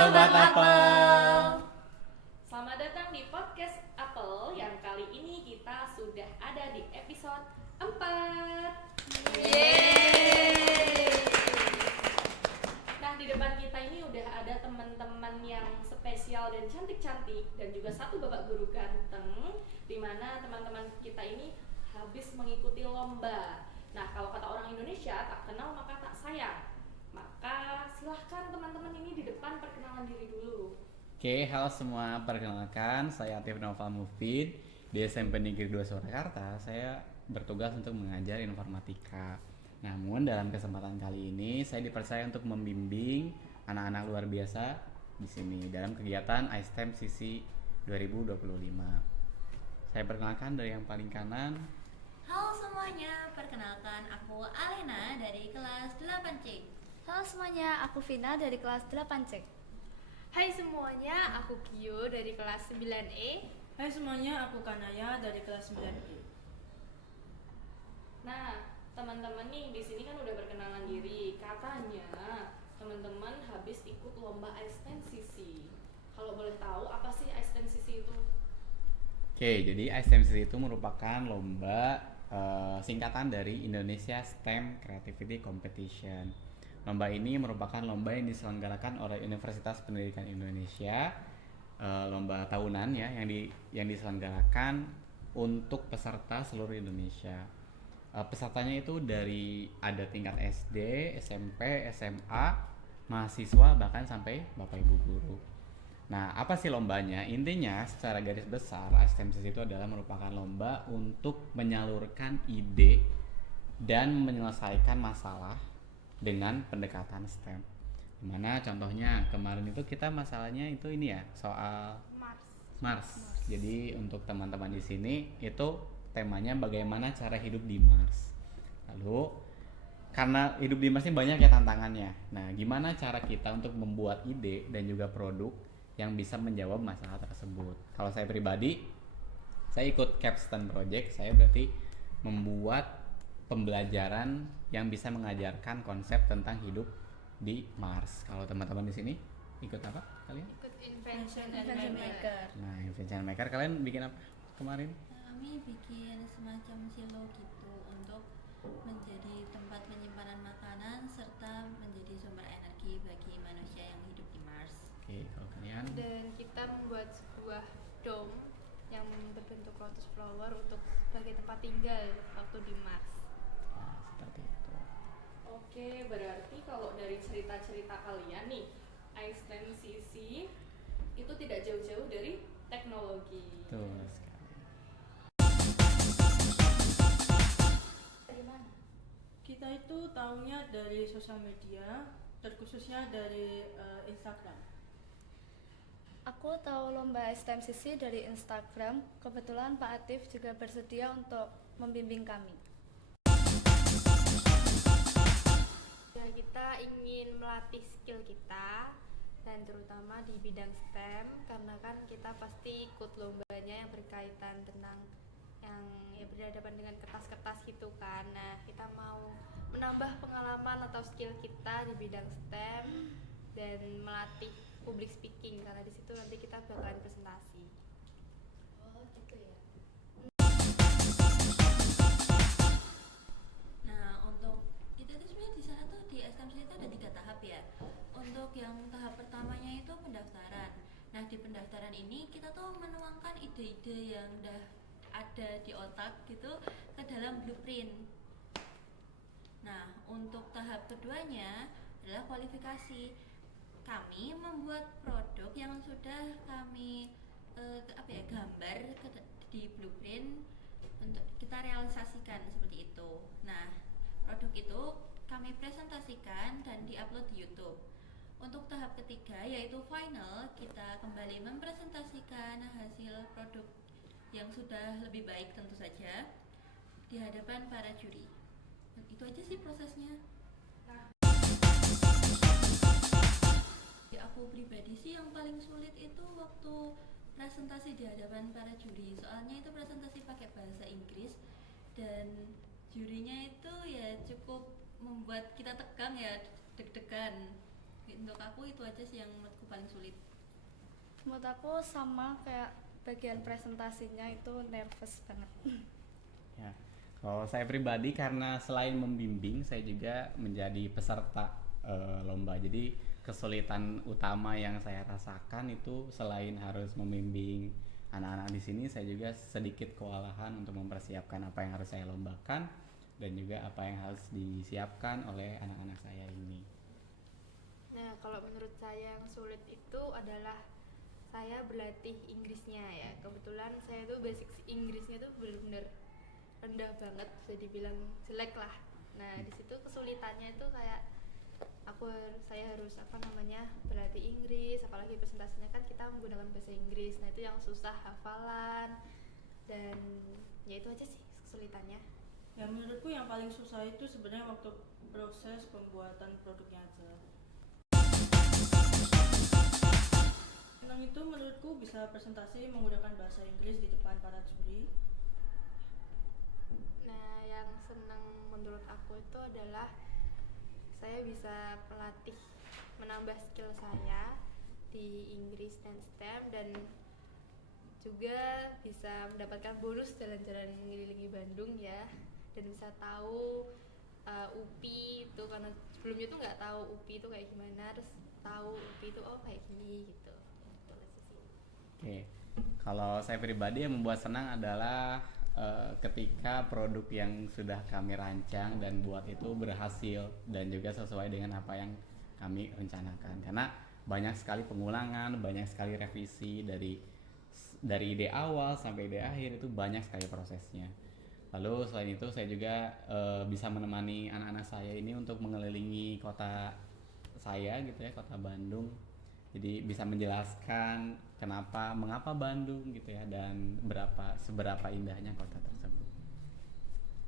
Sobat Apel. Selamat datang di podcast Apel yang kali ini kita sudah ada di episode 4. Yeay. Nah, di depan kita ini udah ada teman-teman yang spesial dan cantik-cantik dan juga satu bapak guru ganteng, di mana teman-teman kita ini habis mengikuti lomba. Nah, kalau kata orang Indonesia, tak kenal maka tak sayang. Maka silahkan teman-teman ini di depan perkenalan diri dulu. Oke, halo semua. Perkenalkan, saya Atif Noval Mufid di SMP Negeri 2 Surakarta. Saya bertugas untuk mengajar informatika. Namun dalam kesempatan kali ini saya dipercaya untuk membimbing anak-anak luar biasa di sini dalam kegiatan iSTEM Sisi 2025. Saya perkenalkan dari yang paling kanan. Halo semuanya, perkenalkan aku Alena dari kelas 8C. Halo semuanya, aku Vina dari kelas 8C. Hai semuanya, aku Kyo dari kelas 9E. Hai semuanya, aku Kanaya dari kelas 9E. Nah, teman-teman nih di sini kan udah berkenalan diri. Katanya teman-teman habis ikut lomba iSTEM Sisi. Kalau boleh tahu apa sih iSTEM Sisi itu? Oke, jadi iSTEM Sisi itu merupakan lomba singkatan dari Indonesia STEM Creativity Competition. Lomba ini merupakan lomba yang diselenggarakan oleh Universitas Pendidikan Indonesia, lomba tahunan ya yang diselenggarakan untuk peserta seluruh Indonesia. Pesertanya itu dari ada tingkat SD, SMP, SMA, mahasiswa bahkan sampai Bapak Ibu guru. Nah, apa sih lombanya? Intinya secara garis besar iSTEM Sisi itu adalah merupakan lomba untuk menyalurkan ide dan menyelesaikan masalah dengan pendekatan STEM. Dimana contohnya kemarin itu kita masalahnya itu ini ya, soal Mars. Jadi untuk teman-teman di sini itu temanya bagaimana cara hidup di Mars. Lalu karena hidup di Mars ini banyak ya tantangannya. Nah, gimana cara kita untuk membuat ide dan juga produk yang bisa menjawab masalah tersebut. Kalau saya pribadi, saya ikut Capstone Project. Saya berarti membuat pembelajaran yang bisa mengajarkan konsep tentang hidup di Mars. Kalau teman-teman di sini ikut apa kalian? Ikut Invention Invention Maker. Nah, Invention Maker kalian bikin apa kemarin? Kami bikin semacam silo gitu untuk menjadi tempat penyimpanan makanan serta menjadi sumber energi bagi manusia yang hidup di Mars. Oke, kalau kalian? dan kita membuat sebuah dome yang berbentuk lotus flower untuk sebagai tempat tinggal waktu di Mars. Nah, seperti itu. Oke, berarti kalau dari cerita-cerita kalian nih, iSTEM Sisi itu tidak jauh-jauh dari teknologi. Betul sekali. Dari mana? Kita itu tahunya dari sosial media, terkhususnya dari Instagram. Aku tahu lomba STEM Sisi dari Instagram. Kebetulan Pak Atif juga bersedia untuk membimbing kami. Ya, kita ingin melatih skill kita dan terutama di bidang STEM karena kan kita pasti ikut lombanya yang berkaitan tentang yang ya berhadapan dengan kertas-kertas gitu kan. Nah, kita mau menambah pengalaman atau skill kita di bidang STEM dan melatih public speaking karena di situ nanti kita bakalan presentasi. Oh, gitu ya. Nah, untuk kita itu sebenarnya di sana tuh di STEM itu ada 3 tahap ya. Untuk yang tahap pertamanya itu pendaftaran. Nah, di pendaftaran ini kita tuh menuangkan ide-ide yang udah ada di otak gitu ke dalam blueprint. Nah, untuk tahap keduanya adalah kualifikasi. Kami membuat produk yang sudah kami gambar di blueprint untuk kita realisasikan seperti itu. Nah, produk itu kami presentasikan dan diupload di YouTube. Untuk tahap ketiga yaitu final, kita kembali mempresentasikan hasil produk yang sudah lebih baik tentu saja di hadapan para juri. Itu aja sih prosesnya. Aku pribadi sih yang paling sulit itu waktu presentasi di hadapan para juri. Soalnya itu presentasi pakai bahasa Inggris dan jurinya itu ya cukup membuat kita tegang ya, deg-degan Untuk aku itu aja sih yang menurutku paling sulit. Menurut aku sama kayak bagian presentasinya itu nervous banget. Ya. Kalau saya pribadi karena selain membimbing, saya juga menjadi peserta lomba. Jadi kesulitan utama yang saya rasakan itu selain harus membimbing anak-anak di sini, saya juga sedikit kewalahan untuk mempersiapkan apa yang harus saya lombakan dan juga apa yang harus disiapkan oleh anak-anak saya ini. Nah, kalau menurut saya yang sulit itu adalah saya berlatih Inggrisnya ya. Kebetulan saya tuh basic Inggrisnya tuh bener-bener rendah banget, bisa dibilang jelek lah. Nah, di situ kesulitannya itu kayak saya harus berlatih Inggris, apalagi presentasinya kan kita menggunakan bahasa Inggris. Nah, itu yang susah hafalan dan ya itu aja sih kesulitannya. Ya menurutku yang paling susah itu sebenarnya waktu proses pembuatan produknya aja. Senang itu menurutku bisa presentasi menggunakan bahasa Inggris di depan para juri. Nah, yang senang menurut aku itu adalah saya bisa menambah skill saya di Inggris dan STEM, dan juga bisa mendapatkan bonus jalan-jalan mengelilingi Bandung ya, dan bisa tahu UPI itu, karena sebelumnya tuh nggak tahu UPI itu kayak gimana, terus tahu UPI itu oh kayak gini gitu. Itu aja sih. Oke, kalau saya pribadi yang membuat senang adalah ketika produk yang sudah kami rancang dan buat itu berhasil dan juga sesuai dengan apa yang kami rencanakan. Karena banyak sekali pengulangan, banyak sekali revisi dari ide awal sampai ide akhir, itu banyak sekali prosesnya. Lalu selain itu saya juga bisa menemani anak-anak saya ini untuk mengelilingi kota saya gitu ya, kota Bandung. Jadi bisa menjelaskan mengapa Bandung gitu ya, dan seberapa indahnya kota tersebut.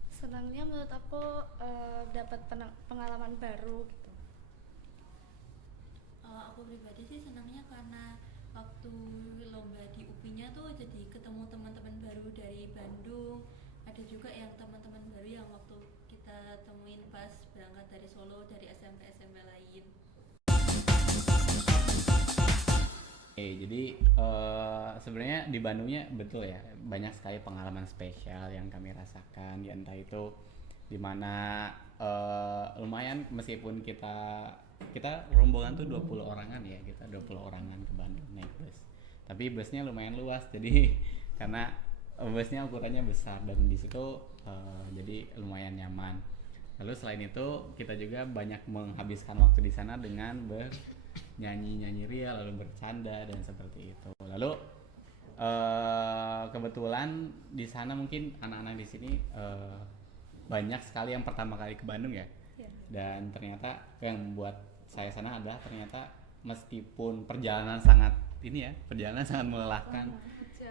Senangnya menurut aku dapat pengalaman baru gitu. Aku pribadi sih senangnya karena waktu lomba di UPI-nya tuh jadi ketemu teman-teman baru dari Bandung. Ada juga yang teman-teman baru yang waktu kita temuin pas berangkat dari Solo, dari SMP-SMP lain. Jadi sebenarnya di Bandungnya betul ya, banyak sekali pengalaman spesial yang kami rasakan. Entah itu dimana lumayan, meskipun kita rombongan tuh 20 orangan ya, kita 20 orangan ke Bandung naik bus. Tapi busnya lumayan luas, jadi karena busnya ukurannya besar dan di situ jadi lumayan nyaman. Lalu selain itu kita juga banyak menghabiskan waktu di sana dengan nyanyi real, lalu bercanda dan seperti itu. Lalu kebetulan di sana mungkin anak-anak di sini banyak sekali yang pertama kali ke Bandung ya. Dan ternyata yang membuat saya sana adalah ternyata meskipun perjalanan sangat melelahkan,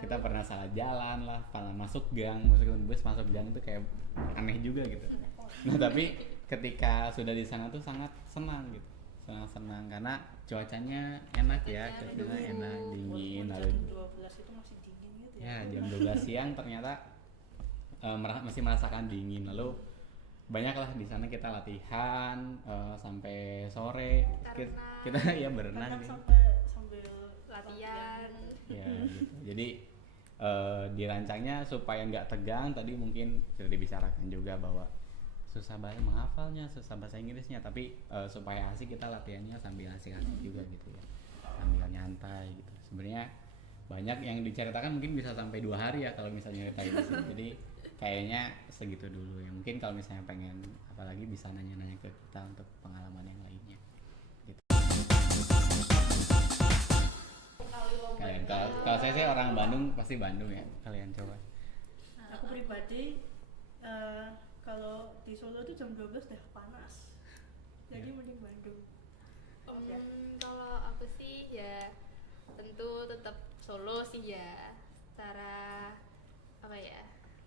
kita pernah salah jalan lah, pernah masuk gang, meskipun bus masuk gang itu kayak aneh juga gitu. Nah tapi ketika sudah di sana tuh sangat senang gitu, senang karena cuacanya enak ya, cuacanya enak, dingin. Lalu Jam 12 itu masih dingin gitu ya. ya jam 12 siang ternyata masih merasakan dingin. Lalu banyaklah di sana kita latihan sampai sore. Kita ya berenang gitu. Sambil Latihan. Ya gitu. Jadi dirancangnya supaya nggak tegang. Tadi mungkin sudah dibicarakan juga bahwa susah banget menghafalnya, susah bahasa Inggrisnya, tapi supaya asik kita latihannya sambil asik-asik juga gitu ya, sambil nyantai gitu. Sebenarnya banyak yang diceritakan, mungkin bisa sampai 2 hari ya kalau misalnya nyeritain di sini. Jadi kayaknya segitu dulu ya. Mungkin kalau misalnya pengen apalagi bisa nanya-nanya ke kita untuk pengalaman yang lainnya gitu. Kalau saya sih orang Bandung, pasti Bandung ya. Kalian coba. aku pribadi kalau di Solo itu jam 12 udah panas. Jadi mending Bandung. Kalau aku sih ya tentu tetap Solo sih ya. Secara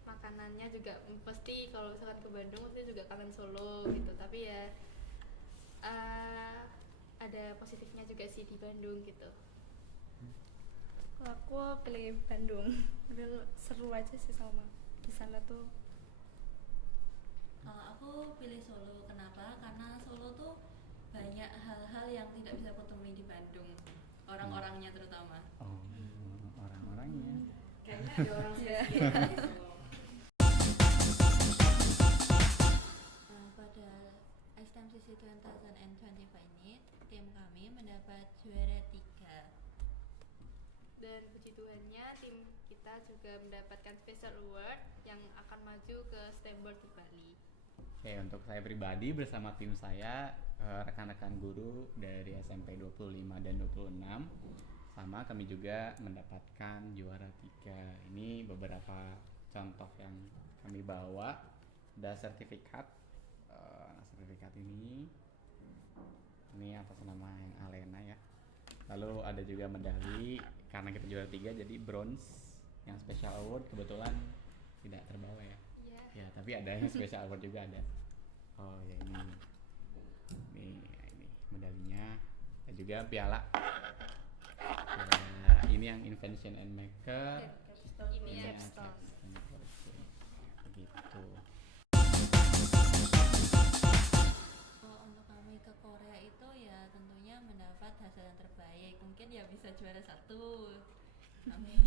makanannya juga pasti kalau misalkan ke Bandung pasti juga kangen Solo gitu. Tapi ya ada positifnya juga sih di Bandung gitu. Kalau aku pilih Bandung, lebih seru aja sih sama di sana tuh. Aku pilih Solo. Kenapa? Karena Solo tuh banyak hal-hal yang tidak bisa aku temui di Bandung, orang-orangnya terutama. Oh, orang-orangnya. Kayaknya ada orang spesial di situ. Pada STMCC 2025 ini, tim kami mendapat juara 3. Dan puji Tuhannya tim kita juga mendapatkan special award yang akan maju ke STEM World di Bali. Oke, untuk saya pribadi bersama tim saya, rekan-rekan guru dari SMP 25 dan 26, sama kami juga mendapatkan juara 3. Ini beberapa contoh yang kami bawa. Ada sertifikat. Sertifikat ini atas nama yang Alena ya. Lalu ada juga medali, karena kita juara 3 jadi bronze. Yang special award kebetulan tidak terbawa ya. Iya. Ya, tapi ada yang special award juga ada. Oh ya, ini medalinya. Dan juga piala. Ini yang invention and maker. Ini Ini yang capstone. capstone. Begitu. Untuk kami ke Korea itu ya tentunya mendapat hasil yang terbaik. Mungkin ya bisa juara 1. Amin.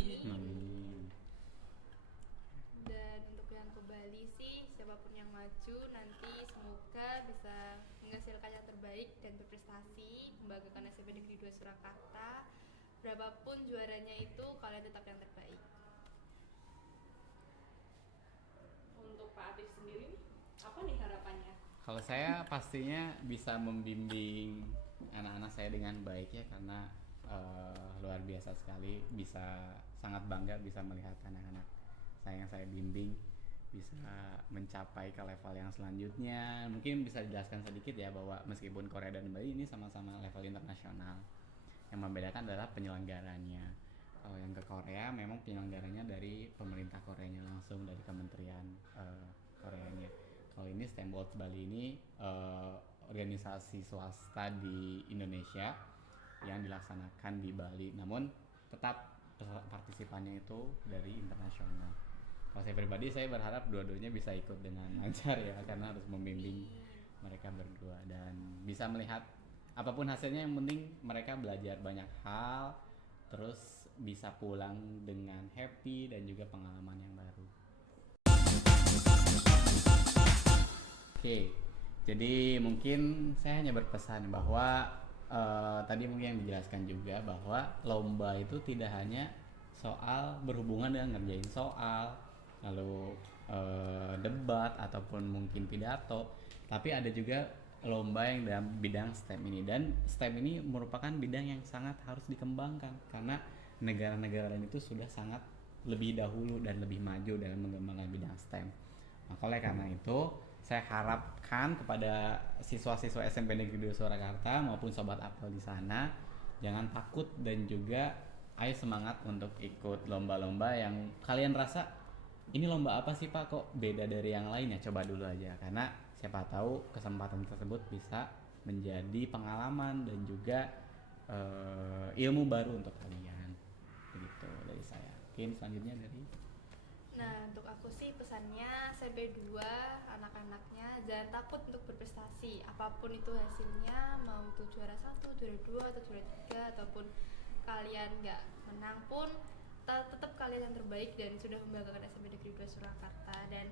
Dan untuk yang ke Bali sih, siapapun yang maju nanti semoga bisa menghasilkan yang terbaik dan berprestasi membanggakan SMP Negeri 2 Surakarta. Berapapun juaranya itu, kalian tetap yang terbaik. Untuk Pak Atif sendiri nih, apa nih harapannya? Kalau saya pastinya bisa membimbing anak-anak saya dengan baik ya, karena luar biasa sekali, bisa sangat bangga bisa melihat anak-anak saya yang saya bimbing bisa mencapai ke level yang selanjutnya. Mungkin bisa dijelaskan sedikit ya bahwa meskipun Korea dan Bali ini sama-sama level internasional, yang membedakan adalah penyelenggaranya. Kalau yang ke Korea memang penyelenggaranya dari pemerintah Koreanya langsung, dari kementerian Koreanya. Kalau ini STEM World Bali ini organisasi swasta di Indonesia yang dilaksanakan di Bali, namun tetap partisipannya itu dari internasional. Kalau saya pribadi, saya berharap dua-duanya bisa ikut dengan lancar ya, karena harus membimbing mereka berdua dan bisa melihat apapun hasilnya, yang penting mereka belajar banyak hal, terus bisa pulang dengan happy dan juga pengalaman yang baru. Oke, jadi mungkin saya hanya berpesan bahwa tadi mungkin yang dijelaskan juga bahwa lomba itu tidak hanya soal berhubungan dengan ngerjain soal, lalu debat ataupun mungkin pidato, tapi ada juga lomba yang dalam bidang STEM ini, dan STEM ini merupakan bidang yang sangat harus dikembangkan karena negara-negara lain itu sudah sangat lebih dahulu dan lebih maju dalam mengembangkan bidang STEM. Maka oleh karena itu saya harapkan kepada siswa-siswa SMP Negeri 2 Surakarta maupun sobat apel di sana, jangan takut dan juga ayo semangat untuk ikut lomba-lomba yang kalian rasa ini lomba apa sih Pak, kok beda dari yang lain ya, coba dulu aja, karena siapa tahu kesempatan tersebut bisa menjadi pengalaman dan juga ilmu baru untuk kalian. Begitu dari saya. Mungkin selanjutnya dari Nah, untuk aku sih pesannya SMP 2 anak-anaknya jangan takut untuk berprestasi. Apapun itu hasilnya, mau itu juara 1, juara 2, atau juara 3, ataupun kalian nggak menang pun tetap kalian yang terbaik dan sudah membanggakan SMP Negeri 2 Surakarta. Dan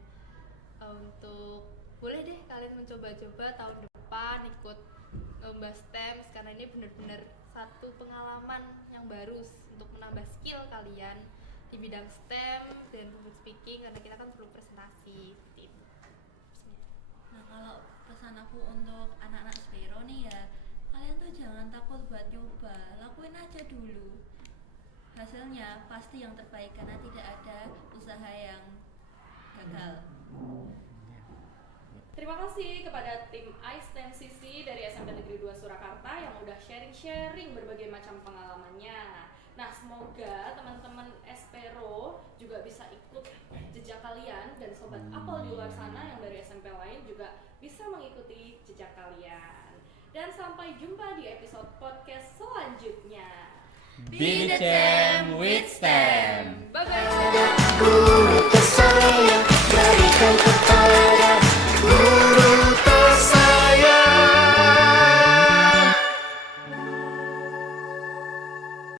untuk boleh deh kalian mencoba-coba tahun depan ikut lomba STEM, karena ini benar-benar satu pengalaman yang baru untuk menambah skill kalian di bidang STEM dan public speaking, karena kita kan perlu presentasi seperti itu. Nah, kalau pesan aku untuk anak-anak Spero nih ya, kalian tuh jangan takut buat nyoba, lakuin aja dulu. Hasilnya pasti yang terbaik karena tidak ada usaha yang gagal. Terima kasih kepada tim iSTEM CC dari SMP Negeri 2 Surakarta yang udah sharing-sharing berbagai macam pengalamannya. Nah, semoga teman-teman Espero juga bisa ikut jejak kalian, dan sobat apel di luar sana yang dari SMP lain juga bisa mengikuti jejak kalian. Dan sampai jumpa di episode podcast selanjutnya. Be the Champ with STEM. Bye bye.